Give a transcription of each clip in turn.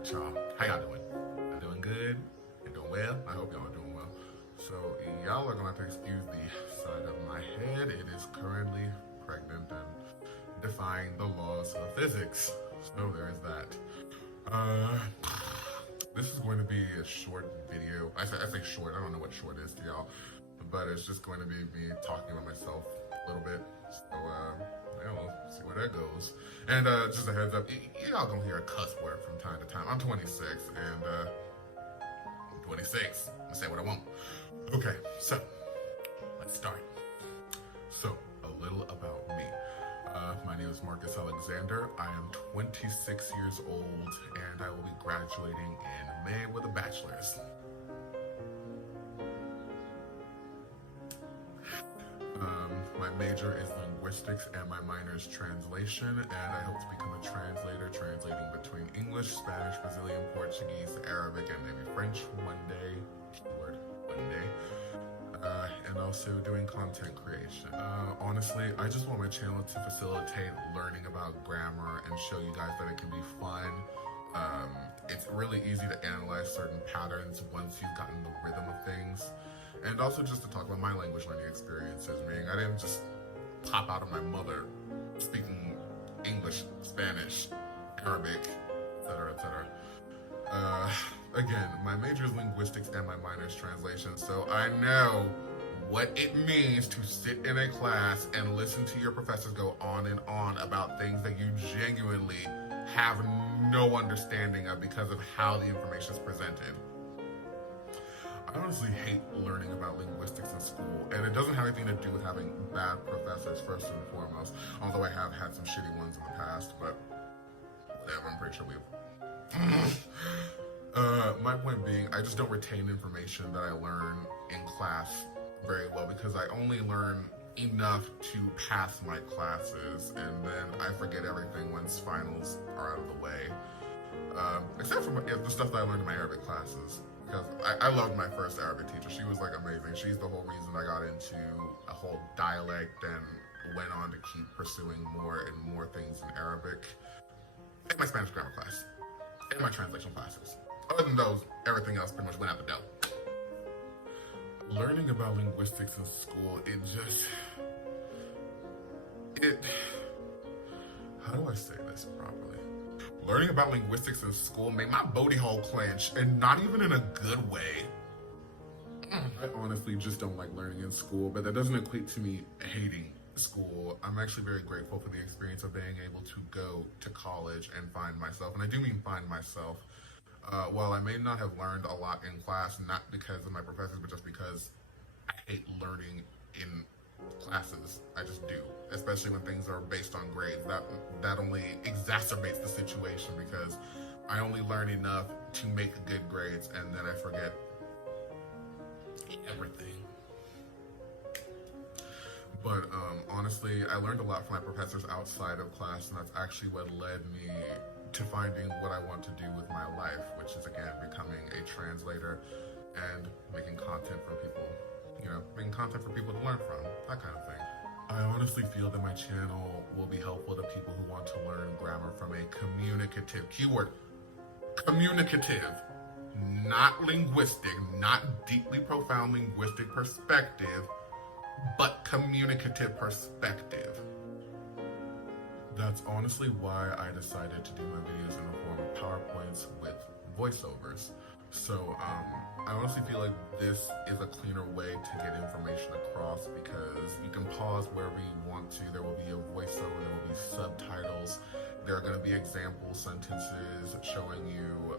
Alright, y'all. How y'all doing? Y'all doing good? You doing well? I hope y'all are doing well. So, y'all are gonna have to excuse the side of my head. It is currently pregnant and defying the laws of physics. So, there is that. This is going to be a short video. I say short. I don't know what short is to y'all. But it's just going to be me talking about myself a little bit. So, yeah, we'll see where that goes. And just a heads up, y'all gonna hear a cuss word from time to time. I'm 26, and I'm 26. I say what I want. Okay, so let's start. So, a little about me. My name is Marcus Alexander. I am 26 years old, and I will be graduating in May with a bachelor's. My major is linguistics and my minor is translation, and I hope to become a translator, translating between English, Spanish, Brazilian, Portuguese, Arabic, and maybe French one day, keyword, one day, and also doing content creation. Honestly, I just want my channel to facilitate learning about grammar and show you guys that it can be fun. It's really easy to analyze certain patterns once you've gotten the rhythm of things. And also just to talk about my language learning experiences, meaning I didn't just pop out of my mother speaking English, Spanish, Arabic, etc., etc. Again, my major is linguistics and my minor is translation, so I know what it means to sit in a class and listen to your professors go on and on about things that you genuinely have no understanding of because of how the information is presented. I honestly hate learning about linguistics in school, and it doesn't have anything to do with having bad professors, first and foremost, although I have had some shitty ones in the past, but whatever, I'm pretty sure my point being, I just don't retain information that I learn in class very well because I only learn enough to pass my classes, and then I forget everything once finals are out of the way, except for the stuff that I learned in my Arabic classes. Because I loved my first Arabic teacher. She was like amazing. She's the whole reason I got into a whole dialect and went on to keep pursuing more and more things in Arabic. And my Spanish grammar class. And my translation classes. Other than those, everything else pretty much went out the door. Learning about linguistics in school, how do I say this properly? Learning about linguistics in school made my booty hole clench, and not even in a good way. I honestly just don't like learning in school, but that doesn't equate to me hating school. I'm actually very grateful for the experience of being able to go to college and find myself, and I do mean find myself. While I may not have learned a lot in class, not because of my professors, but just because I hate learning in classes. I just do, especially when things are based on grades. That only exacerbates the situation because I only learn enough to make good grades, and then I forget everything. But honestly, I learned a lot from my professors outside of class, and that's actually what led me to finding what I want to do with my life, which is again becoming a translator and making content for people. Making content for people to learn from, that kind of thing. I honestly feel that my channel will be helpful to people who want to learn grammar from a communicative, keyword, communicative, not linguistic, not deeply profound linguistic perspective, but communicative perspective. That's honestly why I decided to do my videos in the form of PowerPoints with voiceovers. So, I honestly feel like this is a cleaner way to get information across because you can pause wherever you want to. There will be a voiceover, there will be subtitles, there are going to be example sentences showing you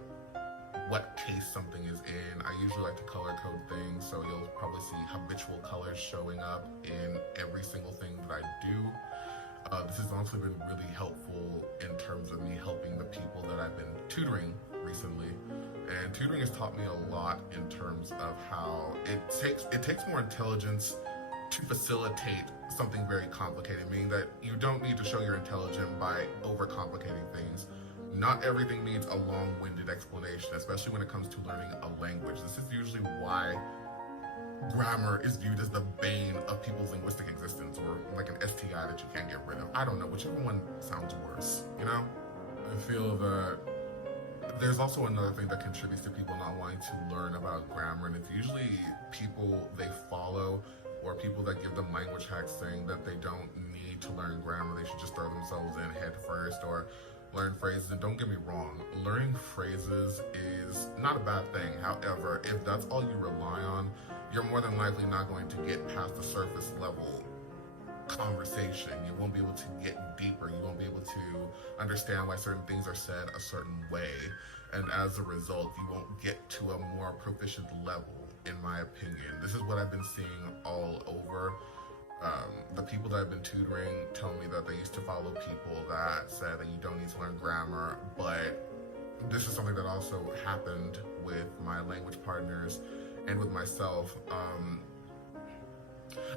what case something is in. I usually like to color code things, so you'll probably see habitual colors showing up in every single thing that I do. This has honestly been really helpful in terms of me helping the people that I've been tutoring recently. And tutoring has taught me a lot in terms of how it takes more intelligence to facilitate something very complicated, meaning that you don't need to show you're intelligent by overcomplicating things. Not everything needs a long-winded explanation, especially when it comes to learning a language. This is usually why grammar is viewed as the bane of people's linguistic existence, or like an STI that you can't get rid of. I don't know, whichever one sounds worse, I feel that There's also another thing that contributes to people not wanting to learn about grammar, and it's usually people they follow or people that give them language hacks saying that they don't need to learn grammar, they should just throw themselves in head first or learn phrases. And don't get me wrong, learning phrases is not a bad thing. However, if that's all you rely on, you're more than likely not going to get past the surface level conversation. You won't be able to get deeper. You won't be able to understand why certain things are said a certain way. And as a result, you won't get to a more proficient level, in my opinion. This is what I've been seeing all over. The people that I've been tutoring tell me that they used to follow people that said that you don't need to learn grammar, but this is something that also happened with my language partners and with myself.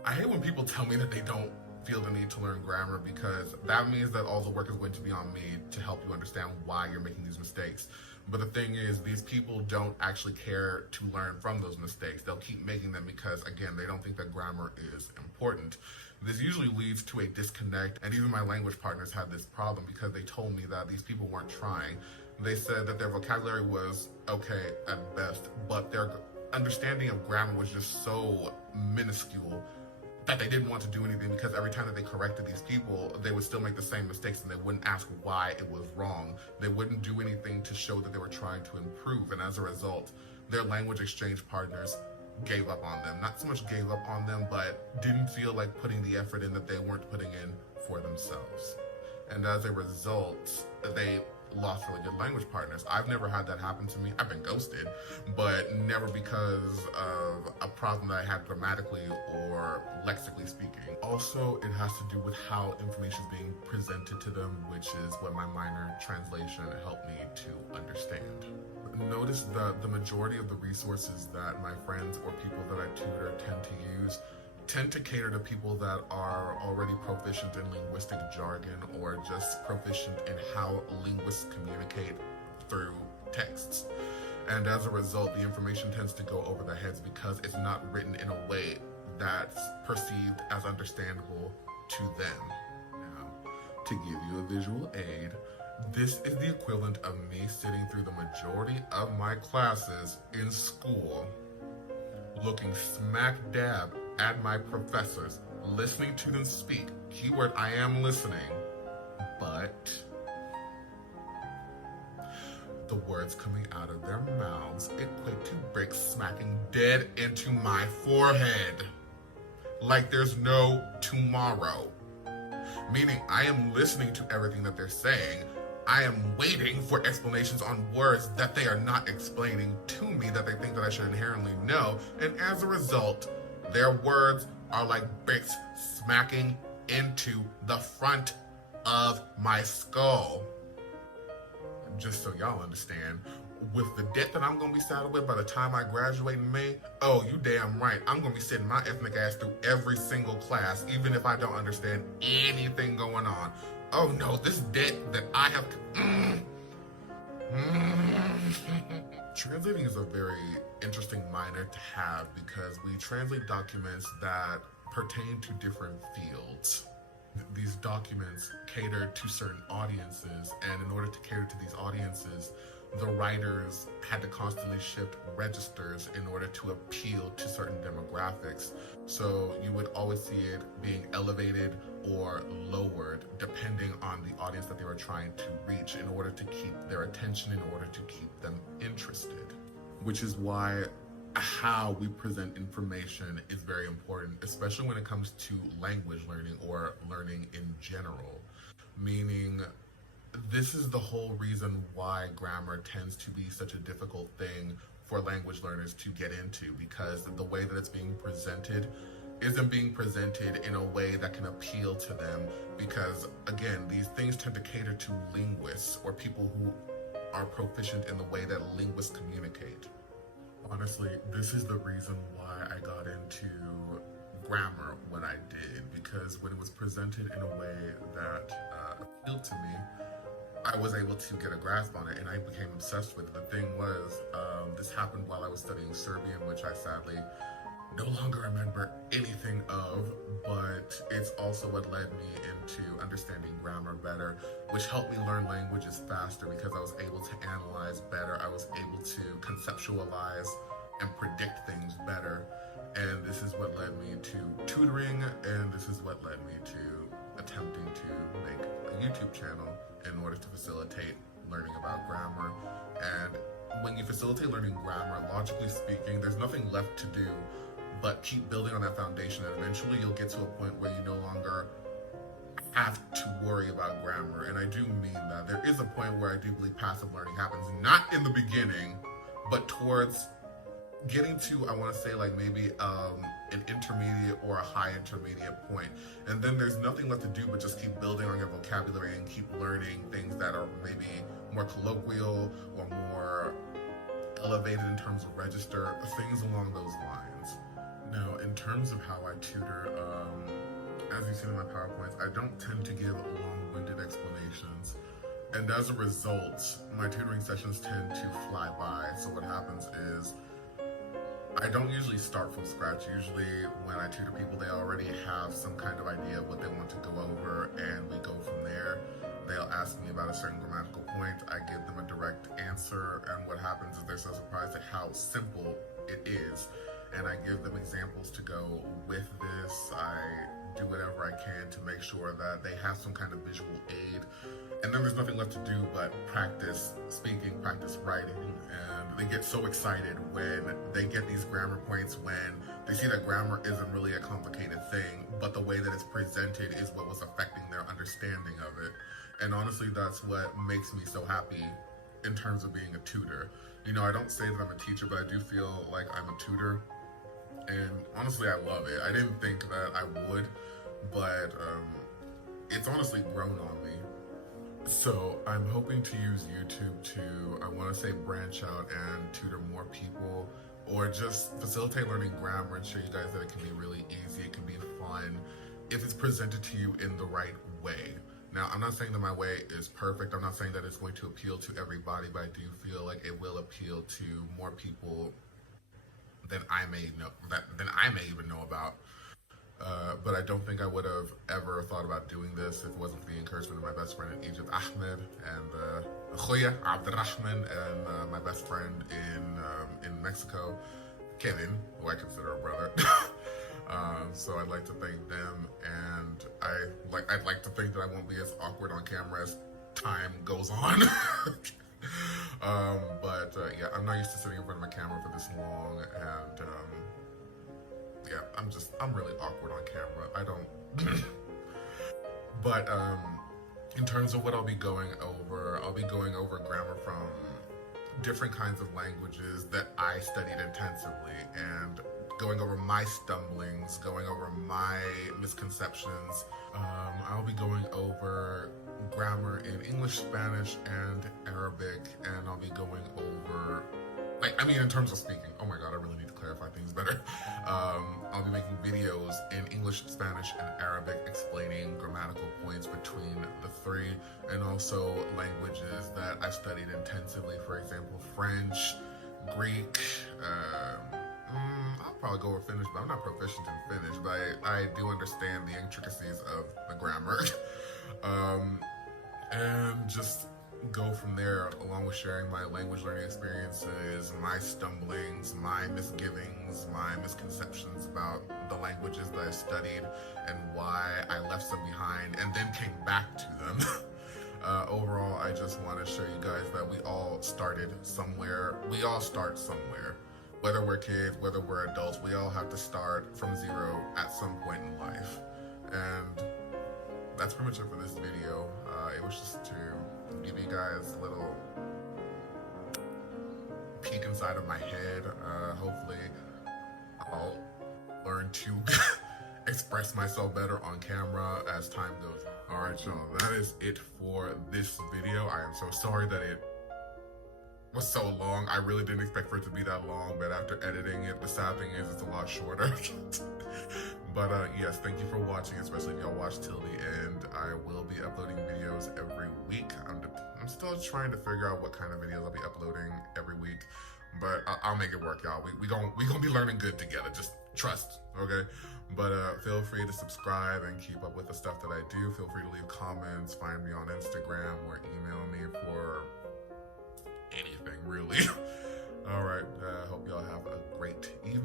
I hate when people tell me that they don't feel the need to learn grammar, because that means that all the work is going to be on me to help you understand why you're making these mistakes. But the thing is, these people don't actually care to learn from those mistakes. They'll keep making them because, again, they don't think that grammar is important. This usually leads to a disconnect, and even my language partners had this problem because they told me that these people weren't trying. They said that their vocabulary was okay at best, but their understanding of grammar was just so minuscule that they didn't want to do anything, because every time that they corrected these people, they would still make the same mistakes and they wouldn't ask why it was wrong. They wouldn't do anything to show that they were trying to improve, and as a result, their language exchange partners gave up on them. Not so much gave up on them, but didn't feel like putting the effort in that they weren't putting in for themselves. And as a result, they lost really good language partners. I've never had that happen to me. I've been ghosted, but never because of a problem that I had grammatically or lexically speaking. Also, it has to do with how information is being presented to them, which is what my minor translation helped me to understand. Notice that the majority of the resources that my friends or people that I tutor tend to cater to people that are already proficient in linguistic jargon or just proficient in how linguists communicate through texts. And as a result, the information tends to go over their heads because it's not written in a way that's perceived as understandable to them. Now, to give you a visual aid, this is the equivalent of me sitting through the majority of my classes in school, looking smack dab at my professors, listening to them speak. Keyword, I am listening. But the words coming out of their mouths equate to bricks smacking dead into my forehead. Like there's no tomorrow. Meaning I am listening to everything that they're saying. I am waiting for explanations on words that they are not explaining to me that they think that I should inherently know. And as a result, their words are like bricks smacking into the front of my skull. Just so y'all understand, with the debt that I'm going to be saddled with by the time I graduate in May, oh, you damn right, I'm going to be sitting my ethnic ass through every single class, even if I don't understand anything going on. Oh no, this debt that I have... Translating is a very interesting minor to have because we translate documents that pertain to different fields. These documents cater to certain audiences, and in order to cater to these audiences, the writers had to constantly shift registers in order to appeal to certain demographics. So you would always see it being elevated or lowered depending on the audience that they were trying to reach in order to keep their attention, in order to keep them interested. Which is why how we present information is very important, especially when it comes to language learning or learning in general. Meaning, this is the whole reason why grammar tends to be such a difficult thing for language learners to get into, because the way that it's being presented isn't being presented in a way that can appeal to them, because again, these things tend to cater to linguists or people who are proficient in the way that linguists communicate. Honestly, this is the reason why I got into grammar when I did, because when it was presented in a way that appealed to me, I was able to get a grasp on it and I became obsessed with it. The thing was, this happened while I was studying Serbian, which I sadly no longer remember anything of, but it's also what led me into understanding grammar better, which helped me learn languages faster because I was able to analyze better. I was able to conceptualize and predict things better. And this is what led me to tutoring, and this is what led me to attempting to make a YouTube channel in order to facilitate learning about grammar. And when you facilitate learning grammar, logically speaking, there's nothing left to do but keep building on that foundation, and eventually you'll get to a point where you no longer have to worry about grammar. And I do mean that. There is a point where I do believe passive learning happens, not in the beginning, but towards getting to, I want to say, like maybe an intermediate or a high intermediate point. And then there's nothing left to do but just keep building on your vocabulary and keep learning things that are maybe more colloquial or more elevated in terms of register, things along those lines. Now, in terms of how I tutor, as you've seen in my PowerPoints, I don't tend to give long-winded explanations. And as a result, my tutoring sessions tend to fly by. So what happens is, I don't usually start from scratch. Usually when I tutor people, they already have some kind of idea of what they want to go over, and we go from there. They'll ask me about a certain grammatical point. I give them a direct answer, and what happens is they're so surprised at how simple it is. And I give them examples to go with this. I do whatever I can to make sure that they have some kind of visual aid. And then there's nothing left to do but practice speaking, practice writing. And they get so excited when they get these grammar points, when they see that grammar isn't really a complicated thing, but the way that it's presented is what was affecting their understanding of it. And honestly, that's what makes me so happy in terms of being a tutor. You know, I don't say that I'm a teacher, but I do feel like I'm a tutor. And honestly, I love it. I didn't think that I would, but it's honestly grown on me. So I'm hoping to use YouTube to, I want to say, branch out and tutor more people, or just facilitate learning grammar and show you guys that it can be really easy, it can be fun, if it's presented to you in the right way. Now, I'm not saying that my way is perfect. I'm not saying that it's going to appeal to everybody, but I do feel like it will appeal to more people than I may even know about. But I don't think I would have ever thought about doing this if it wasn't for the encouragement of my best friend in Egypt, Ahmed, and Khoya Abdurrahman, and my best friend in Mexico, Kevin, who I consider a brother. So I'd like to thank them, and I'd like to think that I won't be as awkward on camera as time goes on. Yeah, I'm not used to sitting in front of a camera for this long, and yeah, I'm really awkward on camera. I don't. But in terms of what I'll be going over grammar from different kinds of languages that I studied intensively, and going over my stumblings, going over my misconceptions. I'll be going over grammar in English, Spanish, and Arabic, and I'll be going over, in terms of speaking. Oh my god, I really need to clarify things better. I'll be making videos in English, Spanish, and Arabic explaining grammatical points between the three, and also languages that I've studied intensively. For example, French, Greek, I'll probably go over Finnish, but I'm not proficient in Finnish, but I do understand the intricacies of the grammar. And just go from there, along with sharing my language learning experiences, my stumblings, my misgivings, my misconceptions about the languages that I studied, and why I left some behind and then came back to them. Overall, I just want to show you guys that we all started somewhere. We all start somewhere. Whether we're kids, whether we're adults, we all have to start from zero at some point in life. And that's pretty much it for this video. It was just to give you guys a little peek inside of my head. Hopefully I'll learn to express myself better on camera as time goes on. Alright, y'all, that is it for this video. I am so sorry that it was so long. I really didn't expect for it to be that long, but after editing it, the sad thing is it's a lot shorter. But yes, thank you for watching, especially if y'all watch till the end. I will be uploading videos every week. I'm still trying to figure out what kind of videos I'll be uploading every week, but I'll make it work, y'all. We gonna be learning good together. Just trust, okay? But feel free to subscribe and keep up with the stuff that I do. Feel free to leave comments, find me on Instagram, or email me for anything, really. All right, hope y'all have a great evening.